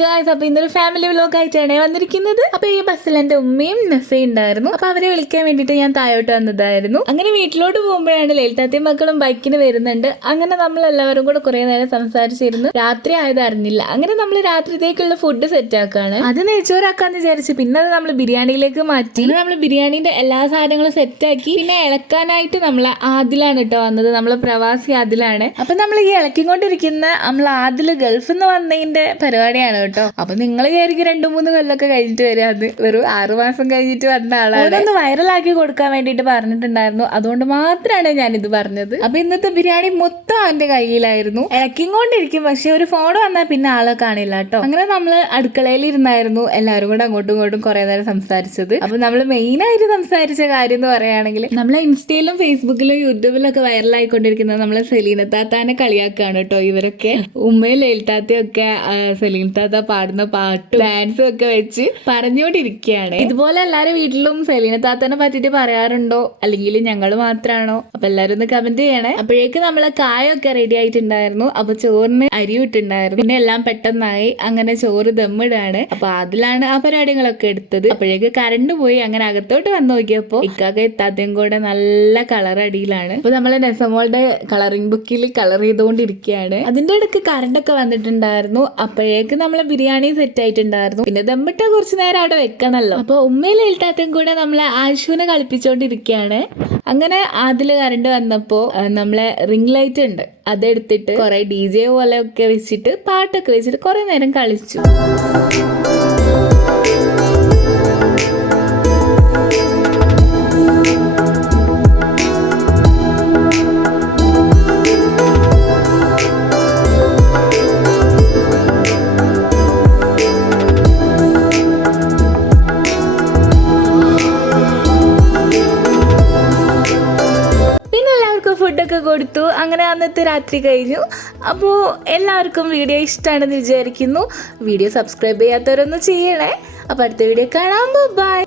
Guys, അപ്പൊ ഇന്നൊരു family vlog ആയിട്ടാണ് വന്നിരിക്കുന്നത്. അപ്പൊ ഈ ബസ്സിൽ എന്റെ ഉമ്മയും നസയും ഉണ്ടായിരുന്നു. അപ്പൊ അവരെ വിളിക്കാൻ വേണ്ടിട്ട് ഞാൻ താഴോട്ട് വന്നതായിരുന്നു. അങ്ങനെ വീട്ടിലോട്ട് പോകുമ്പോഴാണ് ലളിതാത്തയും മക്കളും ബൈക്കിന് വരുന്നുണ്ട്. അങ്ങനെ നമ്മൾ എല്ലാവരും കൂടെ കുറെ നേരം സംസാരിച്ചിരുന്നു. രാത്രി ആയത് അറിഞ്ഞില്ല. അങ്ങനെ നമ്മൾ രാത്രിത്തേക്കുള്ള ഫുഡ് സെറ്റ് ആക്കാണ്. അത് നെയ്ച്ചോറാക്കാന്ന് വിചാരിച്ചു. പിന്നെ അത് നമ്മൾ ബിരിയാണിയിലേക്ക് മാറ്റി. നമ്മൾ ബിരിയാണിന്റെ എല്ലാ സാധനങ്ങളും സെറ്റ് ആക്കി. പിന്നെ ഇളക്കാനായിട്ട് നമ്മളെ ആദിലാണ് കേട്ടോ വന്നത്. നമ്മളെ പ്രവാസി ആദിലാണ്. അപ്പൊ നമ്മൾ ഈ ഇളക്കിക്കൊണ്ടിരിക്കുന്ന നമ്മൾ ആദില് ഗൾഫിൽ നിന്ന് വന്നതിന്റെ പരിപാടിയാണ് കേട്ടോ. അപ്പൊ നിങ്ങൾ വിചാരിക്കും 2-3 കൊല്ലമൊക്കെ കഴിഞ്ഞിട്ട് വരിക. അത് വെറും 6 മാസം കഴിഞ്ഞിട്ട് വന്ന ആളാണ്. അതൊന്ന് വൈറലാക്കി കൊടുക്കാൻ വേണ്ടിട്ട് പറഞ്ഞിട്ടുണ്ടായിരുന്നു. അതുകൊണ്ട് മാത്രമാണ് ഞാനിത് പറഞ്ഞത്. അപ്പൊ ഇന്നത്തെ ബിരിയാണി മൊത്തം അവന്റെ കയ്യിലായിരുന്നു. ഇളക്കിക്കൊണ്ടിരിക്കും. പക്ഷെ ഒരു ഫോൺ വന്നാൽ പിന്നെ ആളെ കാണില്ല കേട്ടോ. അങ്ങനെ നമ്മള് അടുക്കളയിൽ ഇരുന്നായിരുന്നു എല്ലാവരും കൂടെ അങ്ങോട്ടും ഇങ്ങോട്ടും കുറെ നേരം സംസാരിച്ചത്. അപ്പൊ നമ്മൾ മെയിൻ ആയിട്ട് സംസാരിച്ച കാര്യം എന്ന് പറയുകയാണെങ്കിൽ നമ്മളെ ഇൻസ്റ്റയിലും ഫേസ്ബുക്കിലും യൂട്യൂബിലും ഒക്കെ വൈറലായിക്കൊണ്ടിരിക്കുന്നത് നമ്മളെ സെലീന താത്താനെ കളിയാക്കാണ് കേട്ടോ. ഇവരൊക്കെ ഉമ്മയും ലളിതാത്തയും ഒക്കെ സെലീന താത്ത പാടുന്ന പാട്ടും ഡാൻസും ഒക്കെ വെച്ച് പറഞ്ഞുകൊണ്ടിരിക്കുകയാണ്. ഇതുപോലെ എല്ലാരും വീട്ടിലും സെലീന താത്തനെ പറ്റിട്ട് പറയാറുണ്ടോ, അല്ലെങ്കിൽ ഞങ്ങൾ മാത്രമാണോ? അപ്പൊ എല്ലാരും ഒന്ന് കമന്റ് ചെയ്യണേ. അപ്പോഴേക്ക് നമ്മളെ കായൊക്കെ റെഡി ആയിട്ടുണ്ടായിരുന്നു. അപ്പൊ ചോറിന് അരി ഇട്ടുണ്ടായിരുന്നു. പിന്നെ എല്ലാം പെട്ടെന്നായി. അങ്ങനെ ചോറ് ദമ്മിടാണ്. അപ്പൊ അതിലാണ് ആ പരിപാടികളൊക്കെ എടുത്തത്. അപ്പോഴേക്ക് കറണ്ട് പോയി. അങ്ങനെ അകത്തോട്ട് വന്ന് നോക്കിയപ്പോ ഇക്കാക്ക എത്താത്തയും കൂടെ നല്ല കളർ അടിയിലാണ്. അപ്പൊ നമ്മളെ നെസമോളുടെ കളറിംഗ് ബുക്കിൽ കളർ ചെയ്തുകൊണ്ടിരിക്കുകയാണ്. അതിന്റെ ഇടയ്ക്ക് കറണ്ട് ഒക്കെ വന്നിട്ടുണ്ടായിരുന്നു. അപ്പോഴേക്ക് നമ്മളെ ബിരിയാണി സെറ്റ് ആയിട്ടുണ്ടായിരുന്നു. പിന്നെ ദമ്മിട്ട കുറച്ച് നേരം അവിടെ വെക്കണല്ലോ. അപ്പൊ ഉമ്മയിൽ എഴുത്താത്തും കൂടെ നമ്മളെ ആശുവിനെ കളിപ്പിച്ചോണ്ടിരിക്കുകയാണ്. അങ്ങനെ അതില് കറണ്ട് വന്നപ്പോ നമ്മളെ റിംഗ് ലൈറ്റ് ഉണ്ട്, അതെടുത്തിട്ട് കുറെ DJ പോലെ ഒക്കെ വെച്ചിട്ട് പാട്ടൊക്കെ വെച്ചിട്ട് കുറെ നേരം കളിച്ചു. ഫുഡൊക്കെ കൊടുത്തു. അങ്ങനെ അന്നത്തെ രാത്രി കഴിഞ്ഞു. അപ്പോൾ എല്ലാവർക്കും വീഡിയോ ഇഷ്ടമാണെന്ന് വിചാരിക്കുന്നു. വീഡിയോ സബ്സ്ക്രൈബ് ചെയ്യാത്തവരൊന്നും ചെയ്യണേ. അപ്പോൾ അടുത്ത വീഡിയോ കാണാം. ബൈ.